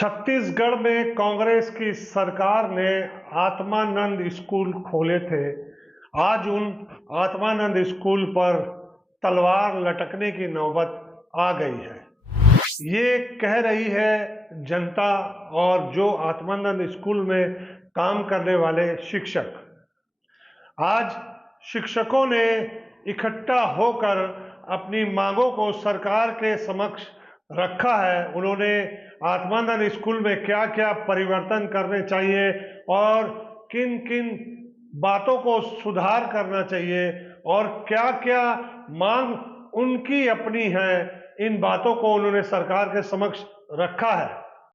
छत्तीसगढ़ में कांग्रेस की सरकार ने आत्मानंद स्कूल खोले थे। आज उन आत्मानंद स्कूल पर तलवार लटकने की नौबत आ गई है। ये कह रही है जनता और जो आत्मानंद स्कूल में काम करने वाले शिक्षक। आज शिक्षकों ने इकट्ठा होकर अपनी मांगों को सरकार के समक्ष रखा है। उन्होंने आत्मानंद स्कूल में क्या क्या परिवर्तन करने चाहिए और किन किन बातों को सुधार करना चाहिए और क्या क्या मांग उनकी अपनी है, इन बातों को उन्होंने सरकार के समक्ष रखा है।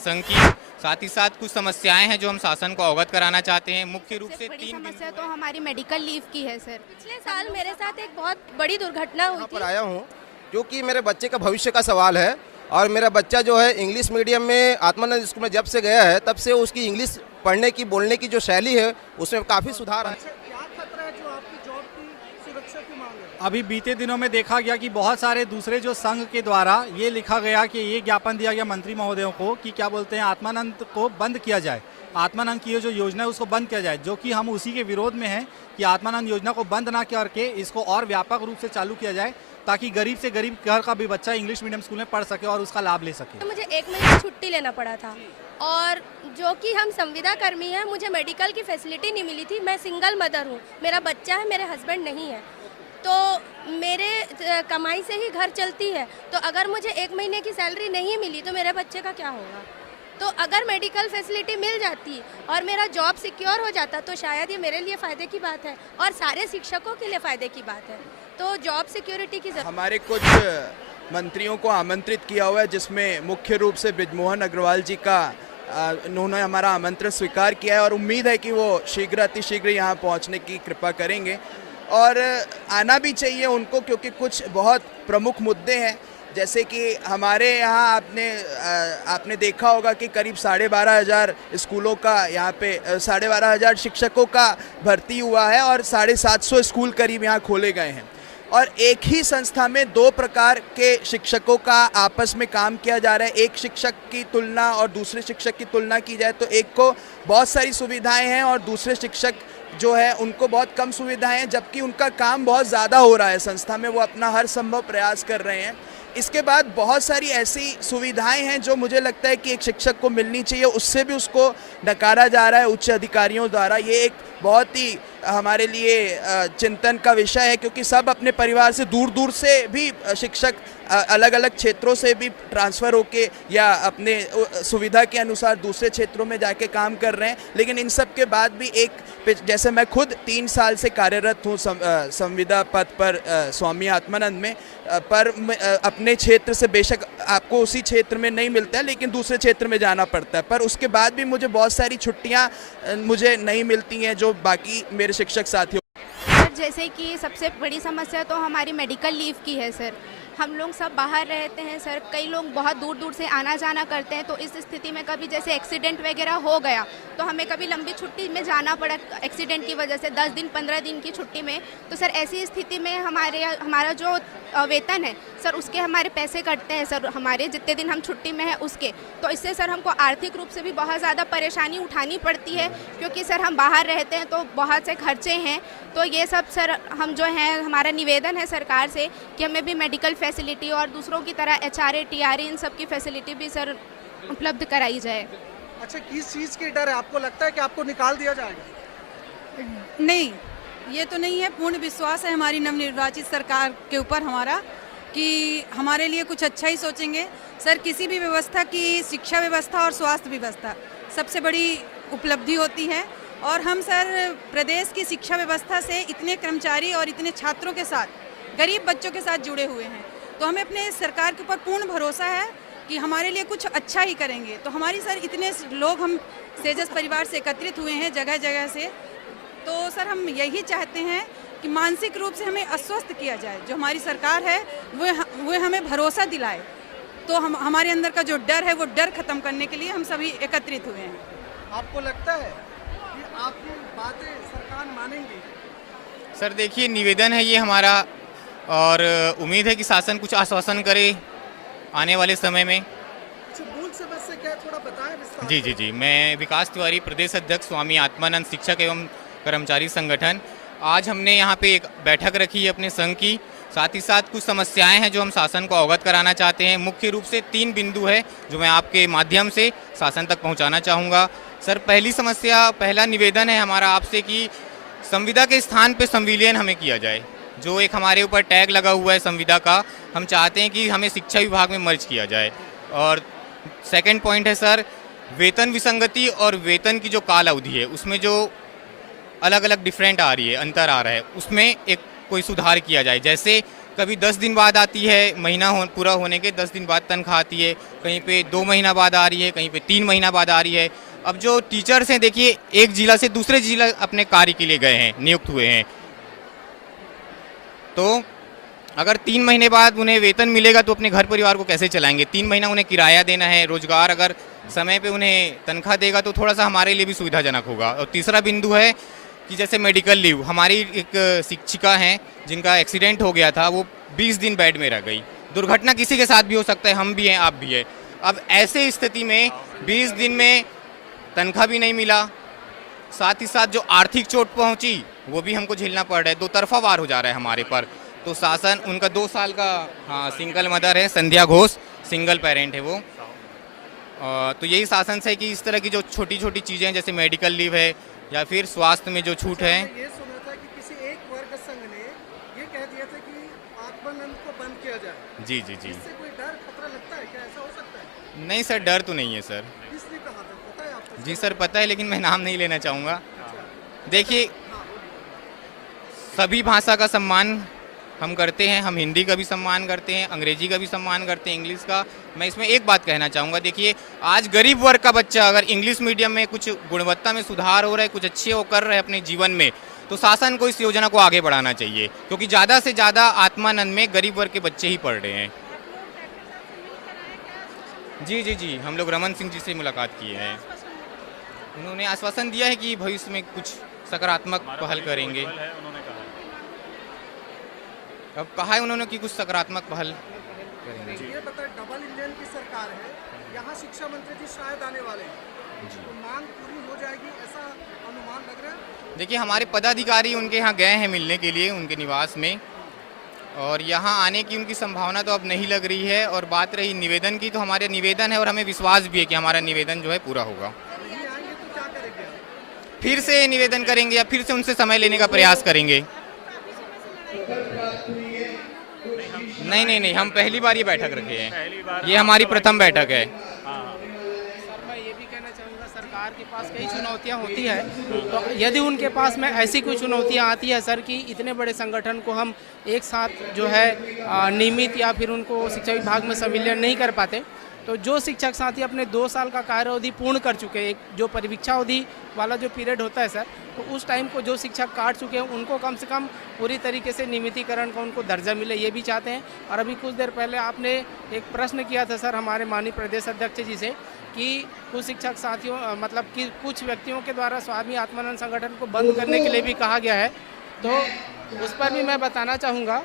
संघ की साथ ही साथ कुछ समस्याएं हैं जो हम शासन को अवगत कराना चाहते हैं। मुख्य रूप से बड़ी 3 समस्या तो हमारी मेडिकल लीव की है सर। पिछले साल मेरे साथ एक बहुत बड़ी दुर्घटना हुई यहाँ थी। पर आया हूँ क्योंकि मेरे बच्चे का भविष्य का सवाल है और मेरा बच्चा जो है इंग्लिश मीडियम में आत्मानंद स्कूल में जब से गया है तब से उसकी इंग्लिश पढ़ने की बोलने की जो शैली है उसमें काफ़ी सुधार है। क्या खतरा है जो आपकी जॉब की सुरक्षा की मांग है? अभी बीते दिनों में देखा गया कि बहुत सारे दूसरे जो संघ के द्वारा ये लिखा गया कि ये ज्ञापन दिया गया मंत्री महोदयों को कि क्या बोलते हैं आत्मानंद को बंद किया जाए, आत्मानंद की ये जो योजना है उसको बंद किया जाए, जो कि हम उसी के विरोध में हैं कि आत्मानंद योजना को बंद ना करके इसको और व्यापक रूप से चालू किया जाए ताकि गरीब से गरीब घर का भी बच्चा इंग्लिश मीडियम स्कूल में पढ़ सके और उसका लाभ ले सके। तो मुझे 1 महीने छुट्टी लेना पड़ा था और जो कि हम संविदा कर्मी हैं, मुझे मेडिकल की फैसिलिटी नहीं मिली थी। मैं सिंगल मदर हूँ, मेरा बच्चा है, मेरे हस्बैंड नहीं है, तो मेरे कमाई से ही घर चलती है। तो अगर मुझे 1 महीने की सैलरी नहीं मिली तो मेरे बच्चे का क्या होगा? तो अगर मेडिकल फैसिलिटी मिल जाती और मेरा जॉब सिक्योर हो जाता तो शायद ये मेरे लिए फ़ायदे की बात है और सारे शिक्षकों के लिए फ़ायदे की बात है। तो जॉब सिक्योरिटी की जरूरत। हमारे कुछ मंत्रियों को आमंत्रित किया हुआ है जिसमें मुख्य रूप से बृजमोहन अग्रवाल जी का उन्होंने हमारा आमंत्रण स्वीकार किया है और उम्मीद है कि वो शीघ्र अतिशीघ्र यहाँ पहुँचने की कृपा करेंगे और आना भी चाहिए उनको, क्योंकि कुछ बहुत प्रमुख मुद्दे हैं। जैसे कि हमारे यहाँ आपने देखा होगा कि करीब 12,500 स्कूलों का यहाँ पे 12,500 शिक्षकों का भर्ती हुआ है और 750 स्कूल करीब यहाँ खोले गए हैं और एक ही संस्था में 2 प्रकार के शिक्षकों का आपस में काम किया जा रहा है। एक शिक्षक की तुलना और दूसरे शिक्षक की तुलना की जाए तो एक को बहुत सारी सुविधाएं हैं और दूसरे शिक्षक जो है उनको बहुत कम सुविधाएं हैं, जबकि उनका काम बहुत ज़्यादा हो रहा है संस्था में, वो अपना हर संभव प्रयास कर रहे हैं। इसके बाद बहुत सारी ऐसी सुविधाएं हैं जो मुझे लगता है कि एक शिक्षक को मिलनी चाहिए, उससे भी उसको नकारा जा रहा है उच्च अधिकारियों द्वारा। ये एक बहुत ही हमारे लिए चिंतन का विषय है, क्योंकि सब अपने परिवार से दूर दूर से भी शिक्षक अलग अलग क्षेत्रों से भी ट्रांसफ़र होके या अपने सुविधा के अनुसार दूसरे क्षेत्रों में जाके काम कर रहे हैं। लेकिन इन सब के बाद भी जैसे मैं खुद 3 साल से कार्यरत हूँ संविदा पद पर स्वामी आत्मानंद में, पर अपने क्षेत्र से बेशक आपको उसी क्षेत्र में नहीं मिलता है लेकिन दूसरे क्षेत्र में जाना पड़ता है, पर उसके बाद भी मुझे बहुत सारी छुट्टियाँ मुझे नहीं मिलती हैं जो बाकी मेरे शिक्षक साथियों। सर जैसे कि सबसे बड़ी समस्या तो हमारी मेडिकल लीव की है सर। हम लोग सब बाहर रहते हैं सर, कई लोग बहुत दूर दूर से आना जाना करते हैं, तो इस स्थिति में कभी जैसे एक्सीडेंट वगैरह हो गया तो हमें कभी लंबी छुट्टी में जाना पड़ा एक्सीडेंट की वजह से 10 दिन 15 दिन की छुट्टी में। तो सर ऐसी स्थिति में हमारा जो वेतन है सर उसके हमारे पैसे कटते हैं सर, हमारे जितने दिन हम छुट्टी में हैं उसके। तो इससे सर हमको आर्थिक रूप से भी बहुत ज़्यादा परेशानी उठानी पड़ती है, क्योंकि सर हम बाहर रहते हैं तो बहुत से खर्चे हैं। तो ये सब सर हम जो हैं, हमारा निवेदन है सरकार से कि हमें भी मेडिकल फैसिलिटी और दूसरों की तरह HRA TRA इन सब की फैसिलिटी भी सर उपलब्ध कराई जाए। अच्छा, किस चीज़ की डर है? आपको लगता है कि आपको निकाल दिया जाएगा? नहीं, ये तो नहीं है। पूर्ण विश्वास है हमारी नवनिर्वाचित सरकार के ऊपर हमारा कि हमारे लिए कुछ अच्छा ही सोचेंगे। सर किसी भी व्यवस्था की शिक्षा व्यवस्था और स्वास्थ्य व्यवस्था सबसे बड़ी उपलब्धि होती है और हम सर प्रदेश की शिक्षा व्यवस्था से इतने कर्मचारी और इतने छात्रों के साथ, गरीब बच्चों के साथ जुड़े हुए हैं, तो हमें अपने सरकार के ऊपर पूर्ण भरोसा है कि हमारे लिए कुछ अच्छा ही करेंगे। तो हमारी सर इतने लोग हम सेजस परिवार से एकत्रित हुए हैं जगह जगह से, तो सर हम यही चाहते हैं कि मानसिक रूप से हमें आश्वस्त किया जाए। जो हमारी सरकार है वो हमें भरोसा दिलाए, तो हमारे अंदर का जो डर है वो डर खत्म करने के लिए हम सभी एकत्रित हुए हैं। आपको लगता है कि आपकी बातें सरकार मानेंगी? सर देखिए, निवेदन है ये हमारा और उम्मीद है कि शासन कुछ आश्वासन करे आने वाले समय में। अच्छा, मूल से बस से क्या थोड़ा बताएं विस्तार जी से। जी जी, मैं विकास तिवारी, प्रदेश अध्यक्ष स्वामी आत्मानंद शिक्षक एवं कर्मचारी संगठन। आज हमने यहाँ पे एक बैठक रखी है अपने संघ की, साथ ही साथ कुछ समस्याएं हैं जो हम शासन को अवगत कराना चाहते हैं। मुख्य रूप से 3 बिंदु है जो मैं आपके माध्यम से शासन तक पहुँचाना चाहूँगा। सर, पहली समस्या, पहला निवेदन है हमारा आपसे कि संविदा के स्थान पे संविलियन हमें किया जाए। जो एक हमारे ऊपर टैग लगा हुआ है संविदा का, हम चाहते हैं कि हमें शिक्षा विभाग में मर्ज किया जाए। और सेकंड पॉइंट है सर, वेतन विसंगति और वेतन की जो काल अवधि है उसमें जो अलग अलग डिफरेंट आ रही है, अंतर आ रहा है, उसमें एक कोई सुधार किया जाए। जैसे कभी 10 दिन बाद आती है, महीना पूरा होने के 10 दिन बाद तनख्वाह आती है, कहीं पे 2 महीना बाद आ रही है, कहीं पे 3 महीना बाद आ रही है। अब जो टीचर्स हैं, देखिए, एक जिला से दूसरे जिला अपने कार्य के लिए गए हैं, नियुक्त हुए हैं, तो अगर 3 महीने बाद उन्हें वेतन मिलेगा तो अपने घर परिवार को कैसे चलाएंगे? 3 महीना उन्हें किराया देना है, रोजगार अगर समय पे उन्हें तनख्वाह देगा तो थोड़ा सा हमारे लिए भी सुविधाजनक होगा। और तीसरा बिंदु है कि जैसे मेडिकल लीव, हमारी एक शिक्षिका हैं जिनका एक्सीडेंट हो गया था, वो 20 दिन बेड में रह गई। दुर्घटना किसी के साथ भी हो सकता है, हम भी हैं, आप भी हैं। अब ऐसे स्थिति में 20 दिन में तनख्वाह भी नहीं मिला, साथ ही साथ जो आर्थिक चोट पहुंची वो भी हमको झेलना पड़ रहा है, 2 तरफा वार हो जा रहा है हमारे पर। तो शासन, उनका 2 साल का, हाँ, सिंगल मदर है, संध्या घोष, सिंगल पेरेंट है वो। तो यही शासन से कि इस तरह की जो छोटी छोटी चीज़ें हैं, जैसे मेडिकल लीव है या फिर स्वास्थ्य में जो छूट है। ये सुना था कि किसी एक वर्ग संघ ने ये कह दिया था कि आत्मानंद को बंद किया जाए। जी जी जी, इससे कोई डर खतरा लगता है क्या? ऐसा हो सकता है? नहीं सर, डर तो नहीं है सर। किसने कहा था, पता है आपको? जी सर, पता है, लेकिन मैं नाम नहीं लेना चाहूँगा। देखिए, सभी भाषा का सम्मान हम करते हैं, हम हिंदी का भी सम्मान करते हैं, अंग्रेजी का भी सम्मान करते हैं, इंग्लिश का। मैं इसमें एक बात कहना चाहूँगा, देखिए, आज गरीब वर्ग का बच्चा अगर इंग्लिश मीडियम में कुछ गुणवत्ता में सुधार हो रहा है, कुछ अच्छे वो कर रहे हैं अपने जीवन में, तो शासन को इस योजना को आगे बढ़ाना चाहिए, क्योंकि ज़्यादा से ज़्यादा आत्मानंद में गरीब वर्ग के बच्चे ही पढ़ रहे हैं। जी जी जी, हम लोग रमन सिंह जी से मुलाकात किए हैं। उन्होंने आश्वासन दिया है कि भविष्य में कुछ सकारात्मक पहल करेंगे। अब कहा है उन्होंने कि कुछ सकारात्मक पहल करेंगे। ये बता, डबल इंजन की सरकार है, यहाँ शिक्षा मंत्री जी शायद आने वाले हैं, तो मांग पूरी हो जाएगी ऐसा अनुमान लग रहा है? देखिए, हमारे पदाधिकारी उनके यहाँ गए हैं मिलने के लिए, उनके निवास में, और यहाँ आने की उनकी संभावना तो अब नहीं लग रही है। और बात रही निवेदन की, तो हमारे निवेदन है और हमें विश्वास भी है कि हमारा निवेदन जो है पूरा होगा। नहीं आएंगे तो क्या करेंगे आप? फिर से निवेदन करेंगे या फिर से उनसे समय लेने का प्रयास करेंगे। नहीं नहीं नहीं, हम पहली बार ये बैठक रखे हैं, ये हमारी प्रथम बैठक है। सर, मैं ये भी कहना चाहूँगा, सरकार के पास कई चुनौतियाँ होती है, तो यदि उनके पास में ऐसी कोई चुनौतियाँ आती है सर कि इतने बड़े संगठन को हम एक साथ जो है नियमित या फिर उनको शिक्षा विभाग में संविलियन नहीं कर पाते, तो जो शिक्षक साथी अपने 2 साल का कार्य अवधि पूर्ण कर चुके हैं, एक जो परीक्षा अवधि वाला जो पीरियड होता है सर, तो उस टाइम को जो शिक्षक काट चुके हैं उनको कम से कम पूरी तरीके से नियमितीकरण का उनको दर्जा मिले, ये भी चाहते हैं। और अभी कुछ देर पहले आपने एक प्रश्न किया था सर हमारे माननीय प्रदेश अध्यक्ष जी से कि कुछ शिक्षक साथियों, मतलब कि कुछ व्यक्तियों के द्वारा स्वामी आत्मानंद संगठन को बंद करने के लिए भी कहा गया है, तो उस पर भी मैं बताना चाहूँगा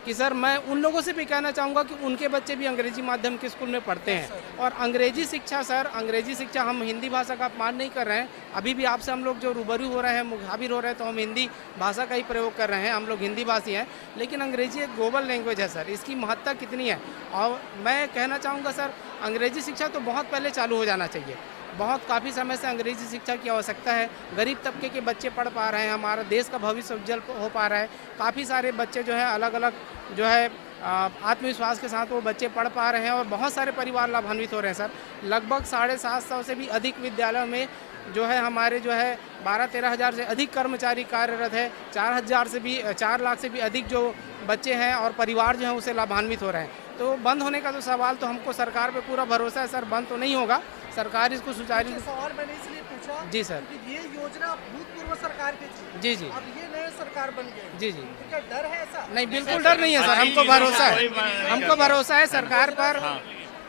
कि सर, मैं उन लोगों से भी कहना चाहूँगा कि उनके बच्चे भी अंग्रेजी माध्यम के स्कूल में पढ़ते हैं, और अंग्रेजी शिक्षा सर, अंग्रेजी शिक्षा, हम हिंदी भाषा का अपमान नहीं कर रहे हैं। अभी भी आपसे हम लोग जो रूबरू हो रहे हैं, मुखाबिर हो रहे हैं, तो हम हिंदी भाषा का ही प्रयोग कर रहे हैं, हम लोग हिंदी भाषी हैं, लेकिन अंग्रेजी एक ग्लोबल लैंग्वेज है सर, इसकी महत्ता कितनी है। और मैं कहना चाहूँगा सर, अंग्रेजी शिक्षा तो बहुत पहले चालू हो जाना चाहिए, बहुत काफ़ी समय से अंग्रेजी शिक्षा की आवश्यकता है। गरीब तबके के बच्चे पढ़ पा रहे हैं, हमारा देश का भविष्य उज्जवल हो पा रहा है, काफ़ी सारे बच्चे जो है अलग अलग जो है आत्मविश्वास के साथ वो बच्चे पढ़ पा रहे हैं, और बहुत सारे परिवार लाभान्वित हो रहे हैं सर। लगभग 750 से भी अधिक विद्यालयों में जो है हमारे जो है 12-13 हज़ार से अधिक कर्मचारी कार्यरत है, 4 लाख से भी अधिक जो बच्चे हैं और परिवार जो हैं उसे लाभान्वित हो रहे हैं। तो बंद होने का तो सवाल, तो हमको सरकार पे पूरा भरोसा है सर, बंद तो नहीं होगा, सरकार इसको सुचारू। सवाल मैंने इसलिए पूछा जी सर, कि ये योजना भूतपूर्व सरकार की थी, जी जी, अब ये नए सरकार बन गई, जी जी, तो क्या डर है ऐसा? नहीं, बिल्कुल डर नहीं है सर, हमको भरोसा है, हमको भरोसा है सरकार पर,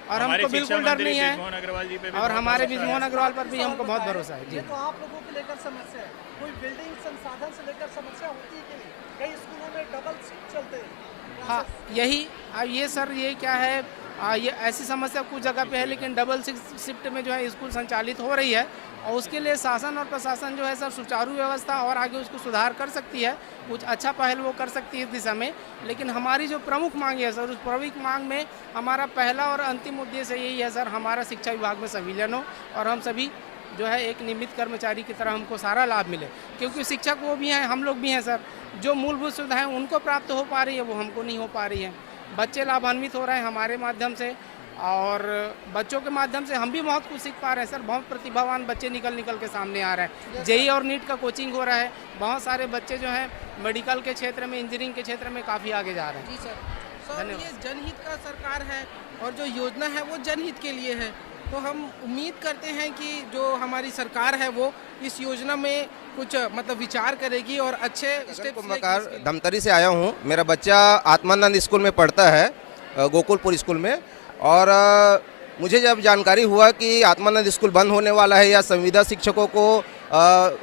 और हमको बिल्कुल डर नहीं है, और हमारे बिजमोहन अग्रवाल पर भी हमको बहुत भरोसा है। जी, ये तो आप लोगों को लेकर समस्या है, कोई बिल्डिंग संसाधन से लेकर समस्या होती है कि नहीं? कई स्कूलों में डबल शिफ्ट चलते हैं। हाँ, यही अब ये सर, ये क्या है, ये ऐसी समस्या कुछ जगह पे है, लेकिन डबल शिफ्ट में जो है स्कूल संचालित हो रही है और उसके लिए शासन और प्रशासन जो है सर सुचारू व्यवस्था और आगे उसको सुधार कर सकती है, कुछ अच्छा पहल वो कर सकती है इस दिशा में। लेकिन हमारी जो प्रमुख मांग है सर, उस प्रमुख मांग में हमारा पहला और अंतिम उद्देश्य यही है सर, हमारा शिक्षा विभाग में संविलियन हो और हम सभी जो है एक नियमित कर्मचारी की तरह हमको सारा लाभ मिले, क्योंकि शिक्षक वो भी हैं, हम लोग भी हैं सर। जो मूलभूत सुविधाएं उनको प्राप्त हो पा रही है वो हमको नहीं हो पा रही है। बच्चे लाभान्वित हो रहे हैं हमारे माध्यम से और बच्चों के माध्यम से हम भी बहुत कुछ सीख पा रहे हैं सर। बहुत प्रतिभावान बच्चे निकल के सामने आ रहे हैं। जेई और नीट का कोचिंग हो रहा है, बहुत सारे बच्चे जो हैं मेडिकल के क्षेत्र में, इंजीनियरिंग के क्षेत्र में काफ़ी आगे जा रहे हैं। जी सर, ये जनहित का सरकार है और जो योजना है वो जनहित के लिए है, तो हम उम्मीद करते हैं कि जो हमारी सरकार है वो इस योजना में कुछ मतलब विचार करेगी और अच्छे कुंभकार धमतरी से आया हूँ। मेरा बच्चा आत्मानंद स्कूल में पढ़ता है, गोकुलपुर स्कूल में, और मुझे जब जानकारी हुआ कि आत्मानंद स्कूल बंद होने वाला है या संविदा शिक्षकों को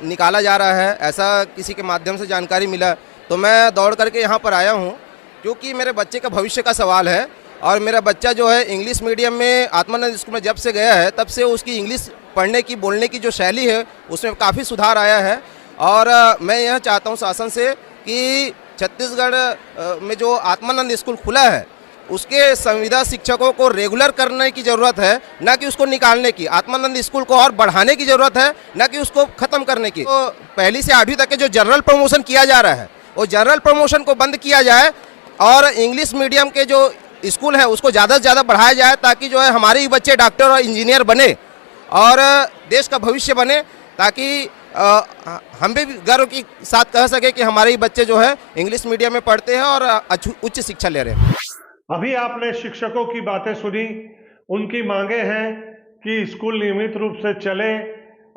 निकाला जा रहा है, ऐसा किसी के माध्यम से जानकारी मिला, तो मैं दौड़ करके यहाँ पर आया हूँ, क्योंकि मेरे बच्चे का भविष्य का सवाल है। और मेरा बच्चा जो है इंग्लिश मीडियम में आत्मानंद स्कूल में जब से गया है तब से उसकी इंग्लिश पढ़ने की बोलने की जो शैली है उसमें काफ़ी सुधार आया है। और मैं यह चाहता हूं शासन से कि छत्तीसगढ़ में जो आत्मानंद स्कूल खुला है उसके संविदा शिक्षकों को रेगुलर करने की ज़रूरत है, ना कि उसको निकालने की। आत्मानंद स्कूल को और बढ़ाने की ज़रूरत है, ना कि उसको ख़त्म करने की। तो पहली से 8वीं तक के जो जनरल प्रमोशन किया जा रहा है वो जनरल प्रमोशन को बंद किया जाए और इंग्लिश मीडियम के जो स्कूल है उसको ज़्यादा से ज़्यादा बढ़ाया जाए, ताकि जो है हमारे ही बच्चे डॉक्टर और इंजीनियर बने और देश का भविष्य बने, ताकि हम भी गर्व के साथ कह सके कि हमारे ही बच्चे जो है इंग्लिश मीडियम में पढ़ते हैं और उच्च शिक्षा ले रहे हैं। अभी आपने शिक्षकों की बातें सुनी, उनकी मांगे हैं कि स्कूल नियमित रूप से चले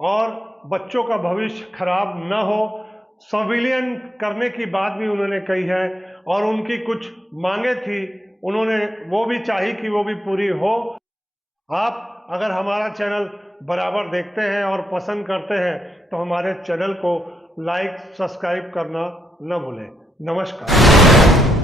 और बच्चों का भविष्य खराब न हो। संविलियन करने की बात भी उन्होंने कही है और उनकी कुछ मांगे थी, उन्होंने वो भी चाही कि वो भी पूरी हो। आप अगर हमारा चैनल बराबर देखते हैं और पसंद करते हैं तो हमारे चैनल को लाइक सब्सक्राइब करना न भूलें। नमस्कार।